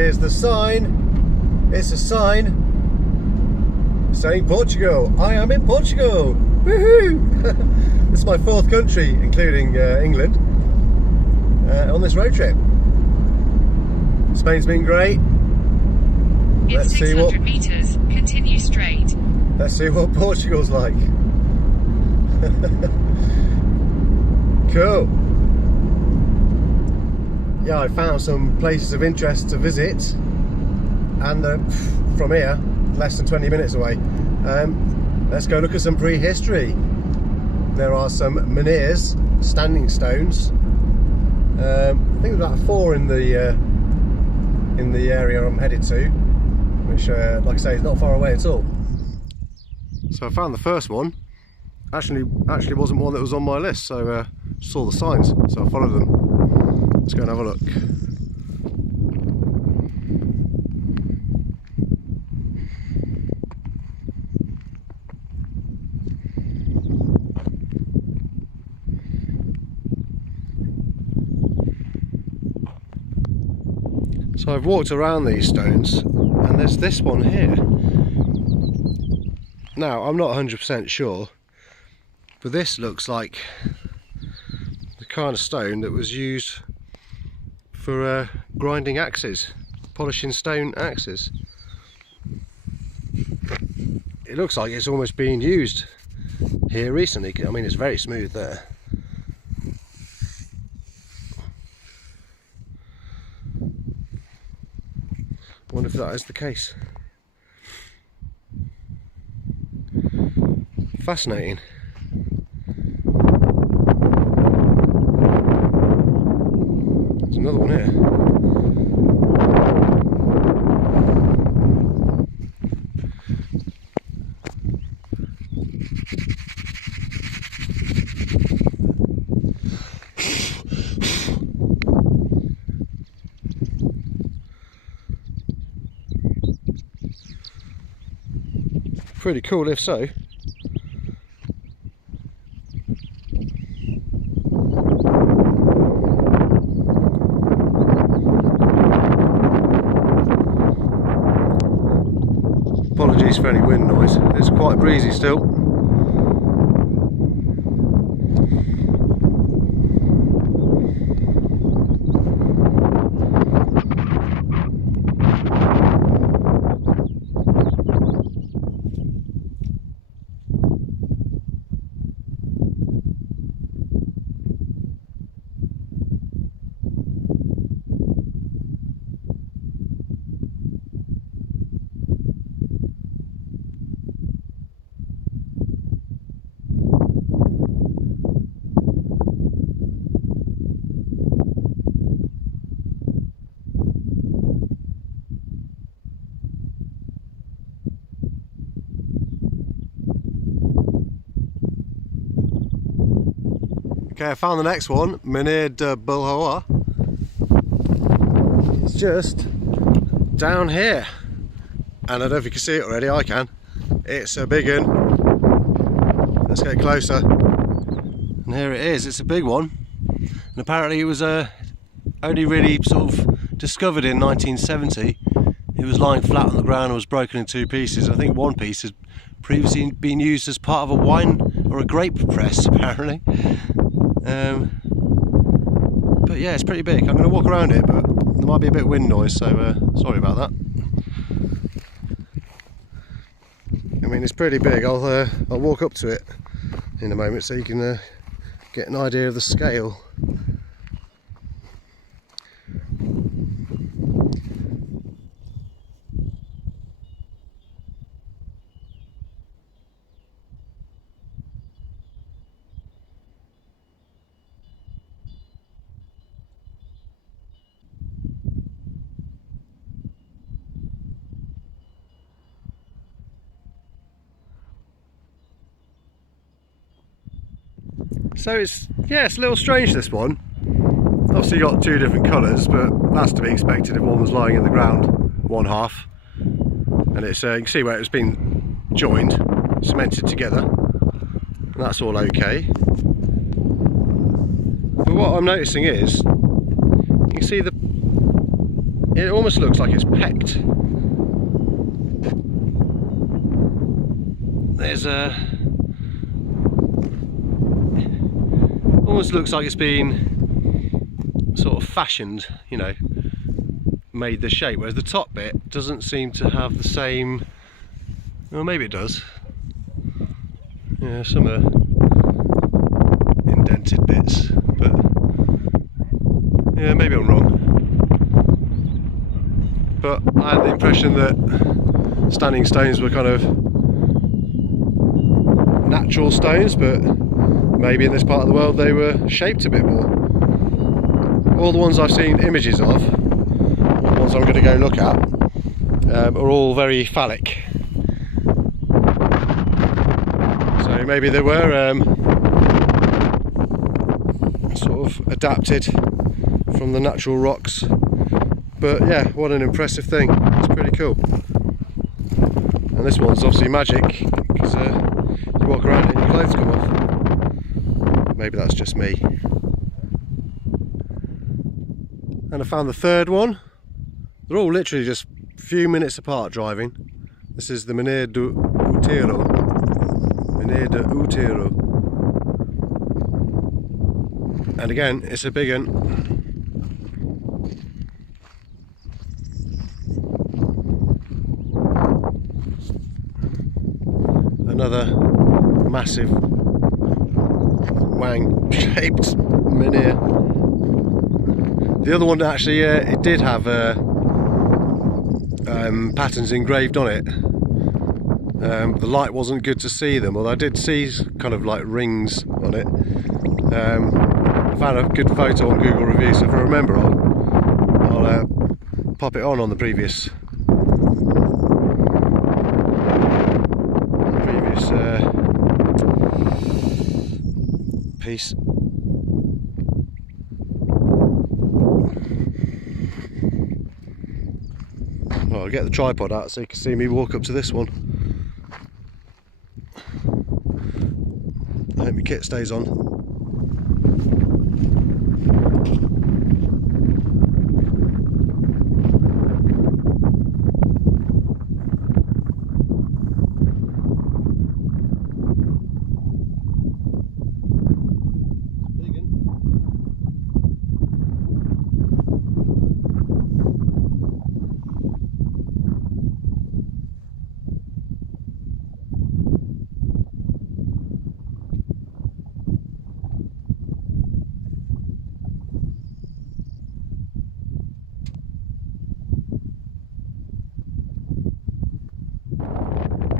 Here's the sign. It's a sign saying Portugal. I am in Portugal. Woohoo! This is my 4th country, including England, on this road trip. Spain's been great. It's 600 meters. Continue straight. Let's see what Portugal's like. Cool. Yeah, I found some places of interest to visit, and from here, less than 20 minutes away. Let's go look at some prehistory. There are some menhirs, standing stones. I think there's about 4 in the area I'm headed to, which, like I say, is not far away at all. So I found the first one. Actually wasn't one that was on my list, so saw the signs, so I followed them. Let's go and have a look. So I've walked around these stones, and there's this one here. Now, I'm not 100% sure, but this looks like the kind of stone that was used for grinding axes, polishing stone axes. It looks like it's almost being used here recently. I mean, it's very smooth there. I wonder if that is the case. Fascinating. There's another one here. Pretty cool if so. Apologies for any wind noise, it's quite breezy still. Okay, I found the next one, Menhir de Bulhoa. It's just down here, and I don't know if you can see it already. I can. It's a big one. Let's get closer. And here it is. It's a big one, and apparently it was only really sort of discovered in 1970. It was lying flat on the ground and was broken in 2 pieces. I think one piece had previously been used as part of a wine or a grape press, apparently. But yeah, it's pretty big. I'm going to walk around it, but there might be a bit of wind noise, so sorry about that. I mean, it's pretty big. I'll walk up to it in a moment so you can get an idea of the scale. So it's a little strange, this one. Obviously you got 2 different colours, but that's to be expected if one was lying in the ground, one half. And it's you can see where it's been joined, cemented together. And that's all okay. But what I'm noticing is, you can see the It almost looks like it's pecked. There's a... almost looks like it's been sort of fashioned, you know, made the shape, whereas the top bit doesn't seem to have the same... well, maybe it does. Yeah, some are indented bits, but yeah, maybe I'm wrong. But I had the impression that standing stones were kind of natural stones, but maybe in this part of the world they were shaped a bit more. All the ones I've seen images of, all the ones I'm going to go look at, are all very phallic. So maybe they were sort of adapted from the natural rocks. But yeah, what an impressive thing. It's pretty cool. And this one's obviously magic, because you walk around and your clothes come off. Maybe that's just me. And I found the third one. They're all literally just a few minutes apart driving. This is the Menhir do Outeiro. Menhir do Outeiro. And again, it's a big one. Another massive wang shaped menhir. The other one actually, it did have patterns engraved on it. The light wasn't good to see them, although I did see kind of like rings on it. I found a good photo on Google Reviews, so if I remember I'll pop it on the previous piece. Well, I'll get the tripod out so you can see me walk up to this one. I hope my kit stays on.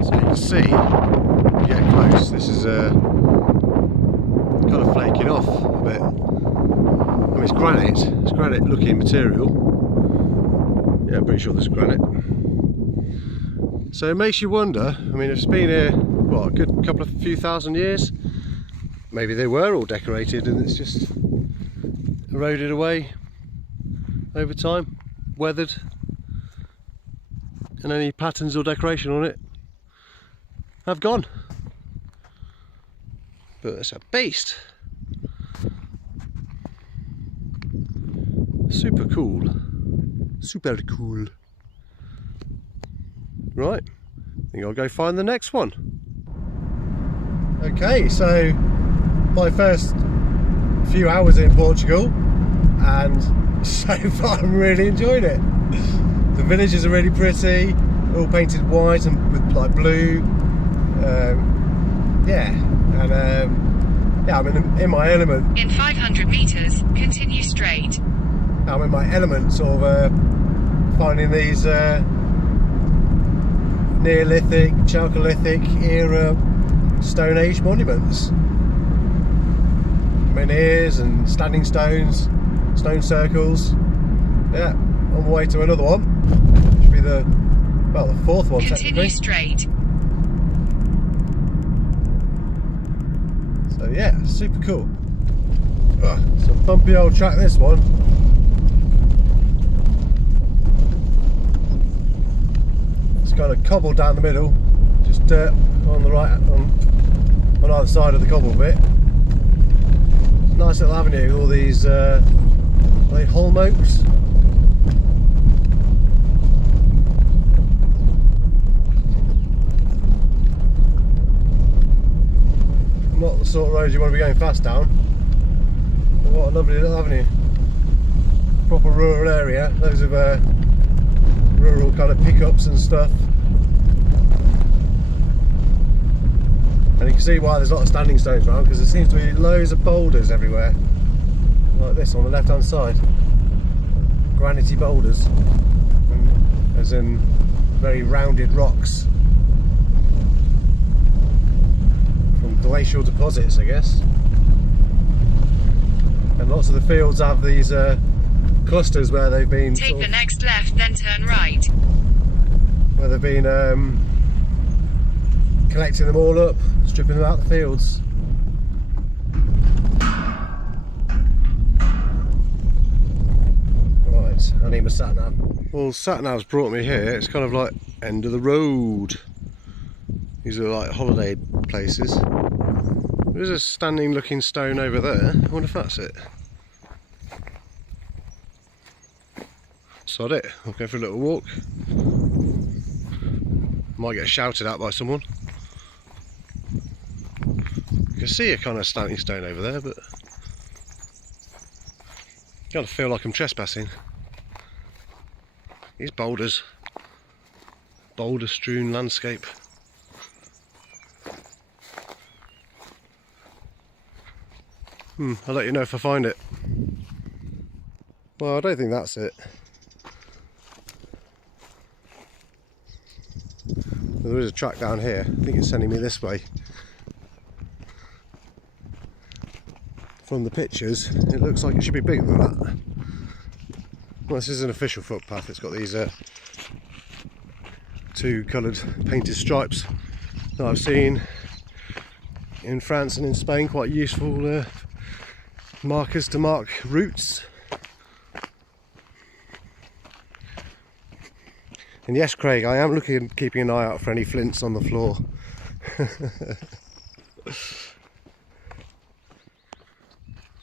So you can see, when you get close, this is kind of flaking off a bit. I mean, it's granite looking material. Yeah, I'm pretty sure this is granite. So it makes you wonder, I mean, it's been here, what, a good few thousand years? Maybe they were all decorated and it's just eroded away over time, weathered, and any patterns or decoration on it have gone. But it's a beast. Super cool. Super cool. Right, I think I'll go find the next one. Okay, so my first few hours in Portugal, and so far I'm really enjoying it. The villages are really pretty, all painted white and with like blue. Yeah, and yeah, I'm in my element. In 500 meters, continue straight. I'm in my element, sort of finding these Neolithic, Chalcolithic era Stone Age monuments. Menhirs and standing stones, stone circles. Yeah, on the way to another one. Should be the fourth one. Continue straight. So yeah, super cool. It's a bumpy old track, this one. It's kind of cobbled down the middle, just dirt on the right, on either side of the cobble bit. Nice little avenue, all these holm oaks. the sort of road you want to be going fast down. But what a lovely little avenue. Proper rural area, loads of rural kind of pickups and stuff. And you can see why there's a lot of standing stones around, because there seems to be loads of boulders everywhere. Like this on the left hand side. Granity boulders. As in very rounded rocks. From glacial deposits, I guess. And lots of the fields have these clusters where they've been Take the next left, then turn right. Where they've been collecting them all up, stripping them out the fields. Right, I need my sat nav. Well, sat nav's brought me here. It's kind of like end of the road. These are like holiday places. There's a standing looking stone over there. I wonder if that's it. Sod it, I'll go for a little walk. Might get shouted at by someone. You can see a kind of standing stone over there, but kind of feel like I'm trespassing. These boulders. Boulder strewn landscape. I'll let you know if I find it. Well, I don't think that's it. There is a track down here. I think it's sending me this way. From the pictures, it looks like it should be bigger than that. Well, this is an official footpath. It's got these two coloured painted stripes that I've seen in France and in Spain. Quite useful markers to mark routes. And yes, Craig, I am keeping an eye out for any flints on the floor.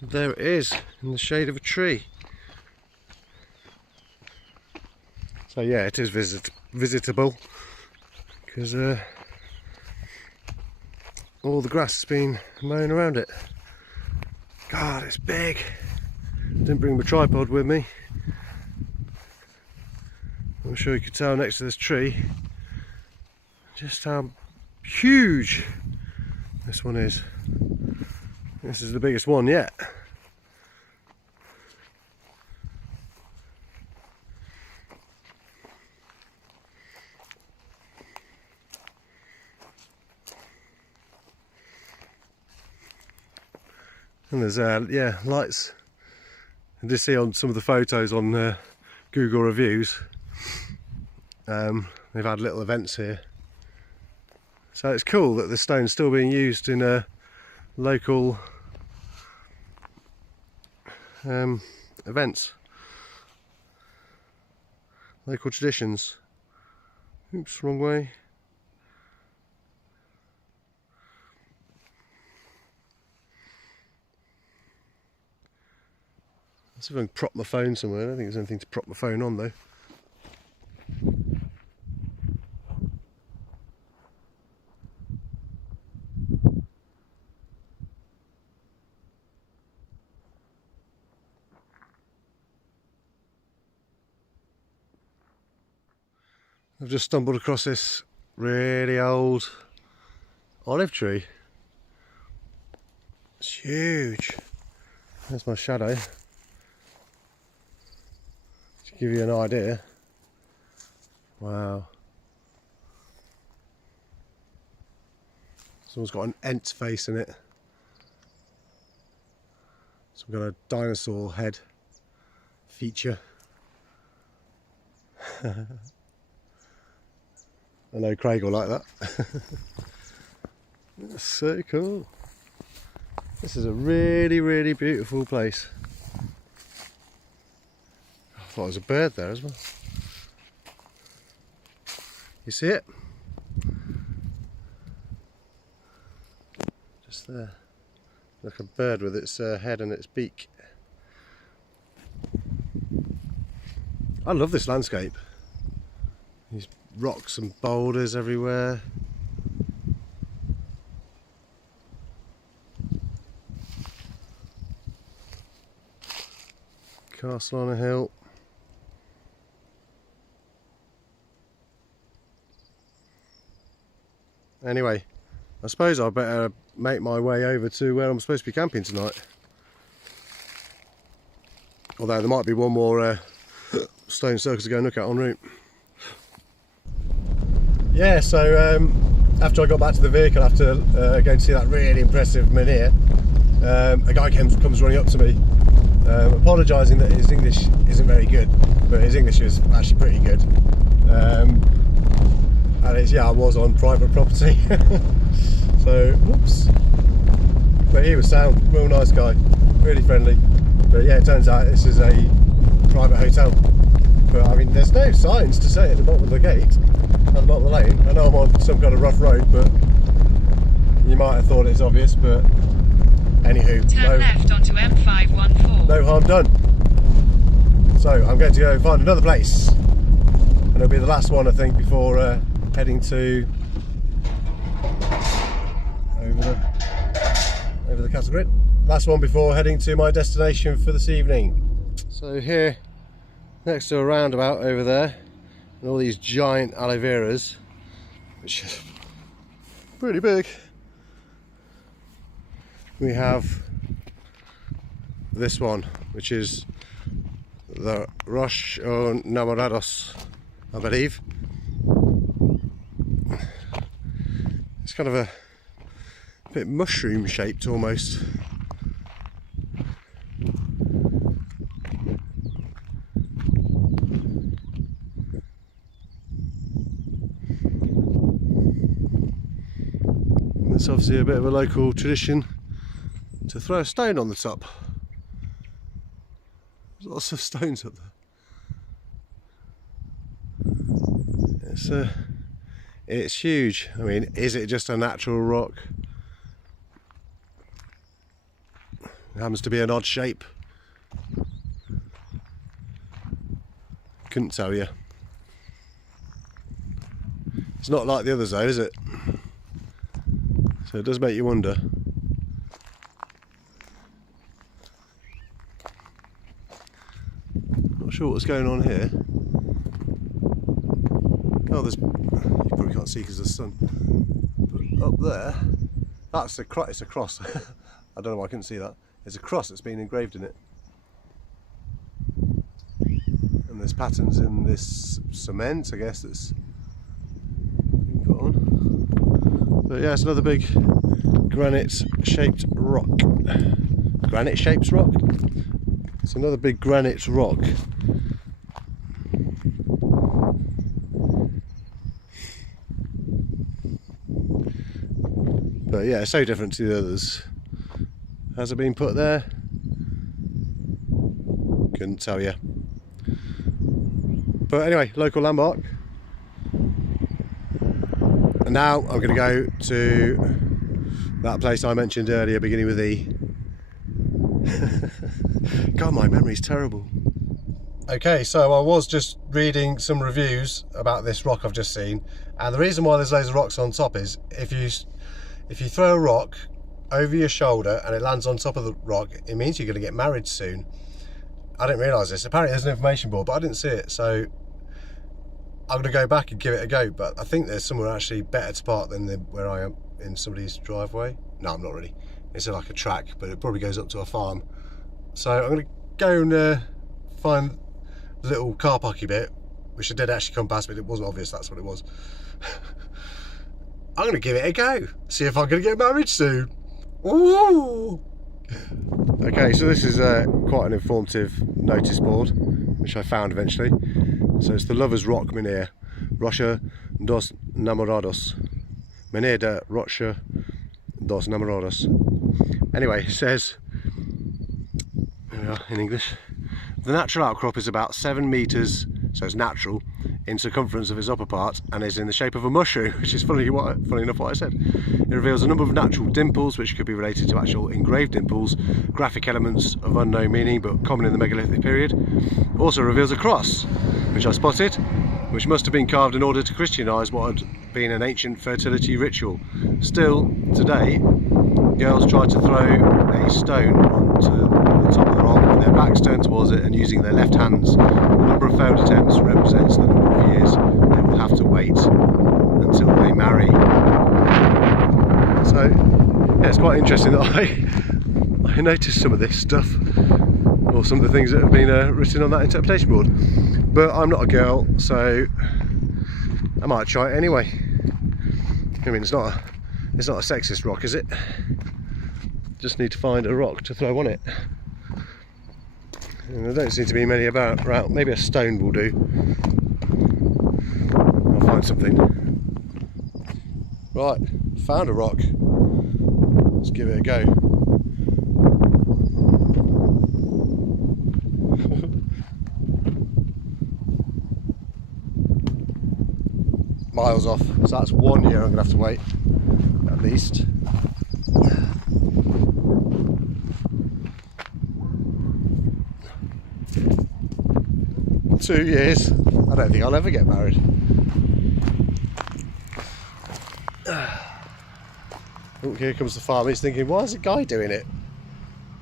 There it is, in the shade of a tree. So yeah, it is visitable, because all the grass has been mown around it. God, it's big. Didn't bring my tripod with me. I'm sure you could tell next to this tree just how huge this one is. This is the biggest one yet. And there's yeah, lights. I did see on some of the photos on Google reviews. They've had little events here, so it's cool that the stone's still being used in local events, local traditions. Oops, wrong way. Let's see if I can prop my phone somewhere. I don't think there's anything to prop my phone on though. I've just stumbled across this really old olive tree. It's huge. There's my shadow. To give you an idea. Wow. Someone's got an ent face in it. Some kind of dinosaur head feature. I know Craig will like that. That's so cool. This is a really, really beautiful place. I thought there was a bird there as well. You see it? Just there. Like a bird with its head and its beak. I love this landscape. These rocks and boulders everywhere. Castle on a hill. Anyway, I suppose I better make my way over to where I'm supposed to be camping tonight. Although there might be one more stone circle to go and look at en route. Yeah, so after I got back to the vehicle after going to see that really impressive menhir, a guy comes running up to me, apologising that his English isn't very good, but his English is actually pretty good. And it's, yeah, I was on private property, so whoops. But he was sound, real nice guy, really friendly. But yeah, it turns out this is a private hotel. But I mean, there's no signs to say at the bottom of the gate, at the bottom of the lane. I know I'm on some kind of rough road, but you might have thought it's obvious, but anywho. Turn left onto M514. No harm done. So I'm going to go find another place. And it'll be the last one, I think, before heading to over the castle grid. Last one before heading to my destination for this evening. So here, next to a roundabout over there, and all these giant aloe veras, which is pretty big, we have this one, which is the Roche aux Namorados, I believe. It's kind of a bit mushroom shaped almost. It's obviously a bit of a local tradition to throw a stone on the top. There's lots of stones up there. It's huge. I mean, is it just a natural rock? It happens to be an odd shape. Couldn't tell you. It's not like the others though, is it? So it does make you wonder. Not sure what's going on here. Oh, there's, you probably can't see because of the sun. But up there, that's it's a cross. I don't know why I couldn't see that. There's a cross that's been engraved in it. And there's patterns in this cement, I guess, that's been put on. But yeah, it's another big granite-shaped rock. Granite-shaped rock? It's another big granite rock. But yeah, it's so different to the others. Has it been put there? Couldn't tell you. But anyway, local landmark. And now I'm going to go to that place I mentioned earlier, beginning with E. God, my memory's terrible. Okay, so I was just reading some reviews about this rock I've just seen, and the reason why there's loads of rocks on top is if you throw a rock over your shoulder and it lands on top of the rock, it means you're going to get married soon. I didn't realise this. Apparently there's an information board, but I didn't see it, so I'm going to go back and give it a go. But I think there's somewhere actually better to park than where I am in somebody's driveway. No, I'm not really. It's like a track, but it probably goes up to a farm. So I'm going to go and find the little car parky bit, which I did actually come past, but it wasn't obvious that's what it was. I'm going to give it a go, see if I'm going to get married soon. Ooh! Okay, so this is quite an informative notice board, which I found eventually. So it's the Lovers Rock Menhir, Rocha dos Namorados. Menhir de Rocha dos Namorados. Anyway, it says, there we are in English, the natural outcrop is about 7 metres, so it's natural, in circumference of its upper part, and is in the shape of a mushroom, which is funny enough what I said. It reveals a number of natural dimples, which could be related to actual engraved dimples, graphic elements of unknown meaning but common in the megalithic period. Also reveals a cross, which I spotted, which must have been carved in order to Christianise what had been an ancient fertility ritual. Still, today, girls try to throw a stone onto the top of the rock with their backs turned towards it and using their left hands. The number of failed attempts represents the number of years they will have to wait until they marry. So yeah, it's quite interesting that I noticed some of this stuff, or some of the things that have been written on that interpretation board. But I'm not a girl, so I might try it anyway. I mean, it's not a sexist rock, is it? Just need to find a rock to throw on it. And there don't seem to be many about. Right, maybe a stone will do. I'll find something. Right, found a rock. Let's give it a go. Miles off, so that's 1 year I'm going to have to wait, at least. 2 years. I don't think I'll ever get married. Oh, here comes the farmer. He's thinking, why is the guy doing it?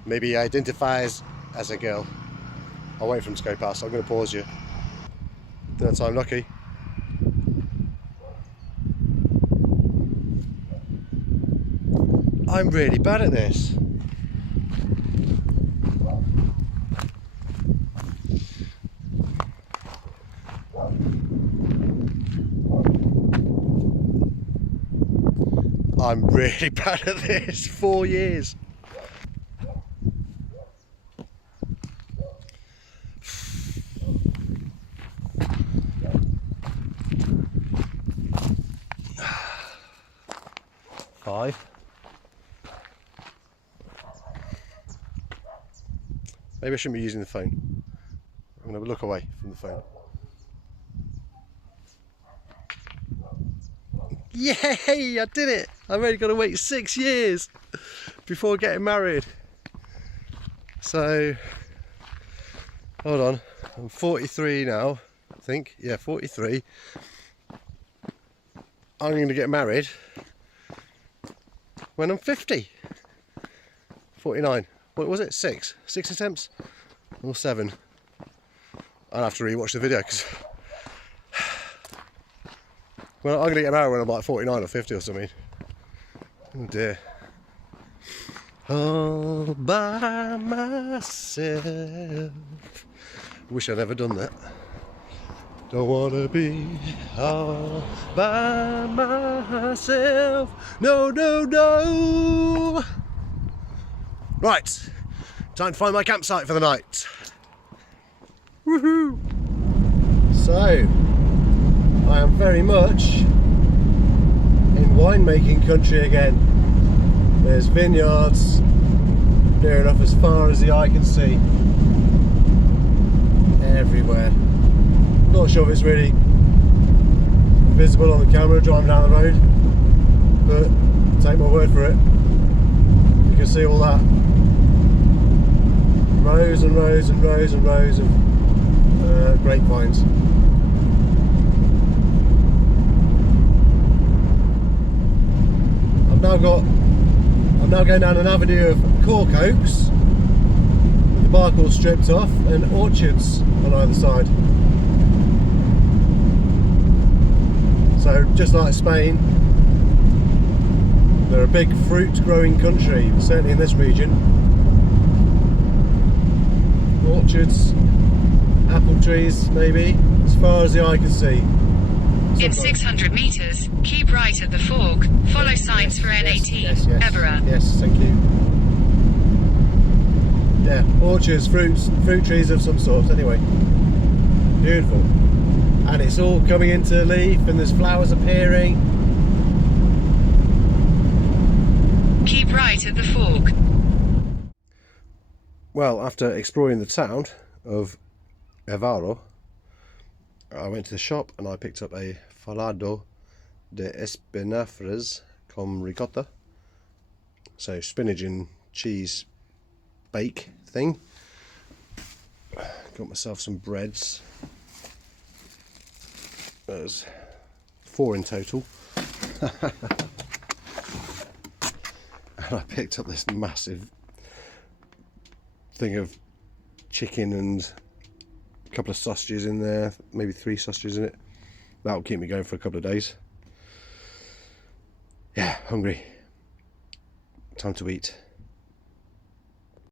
Maybe he identifies as a girl. I'll wait for him to go past. I'm going to pause you. Third time lucky. I'm really bad at this. I'm really bad at this. 4 years. Five. Maybe I shouldn't be using the phone. I'm going to look away from the phone. Yay! I did it! I've only got to wait 6 years before getting married. So, hold on. I'm 43 now, I think. Yeah, 43. I'm going to get married when I'm 50. 49. What was it? 6 attempts? Or 7? I'll have to rewatch the video because well, I'm going to get married when I'm like 49 or 50 or something. Oh dear. All by myself. Wish I'd never done that. Don't want to be all by myself. No, no, no. Right. Time to find my campsite for the night. Woohoo! So, I am very much in winemaking country again. There's vineyards near enough as far as the eye can see. Everywhere. Not sure if it's really visible on the camera driving down the road, but take my word for it. You can see all that. Rows and rows and rows and rows of grapevines. I'm now going down an avenue of cork oaks with the bark all stripped off and orchards on either side. So just like Spain, they're a big fruit growing country, certainly in this region. Orchards, apple trees maybe, as far as the eye can see. In 600 metres, keep right at the fork, follow signs for N18, yes. Evera. Yes, thank you. Yeah, orchards, fruit trees of some sort anyway. Beautiful. And it's all coming into leaf and there's flowers appearing. Keep right at the fork. Well, after exploring the town of Evaro, I went to the shop and I picked up a falado de espinafres con ricotta, so spinach and cheese bake thing. Got myself some breads. There's 4 in total. And I picked up this massive thing of chicken and a couple of sausages in there, maybe 3 sausages in it. That'll keep me going for a couple of days. Yeah, hungry. Time to eat.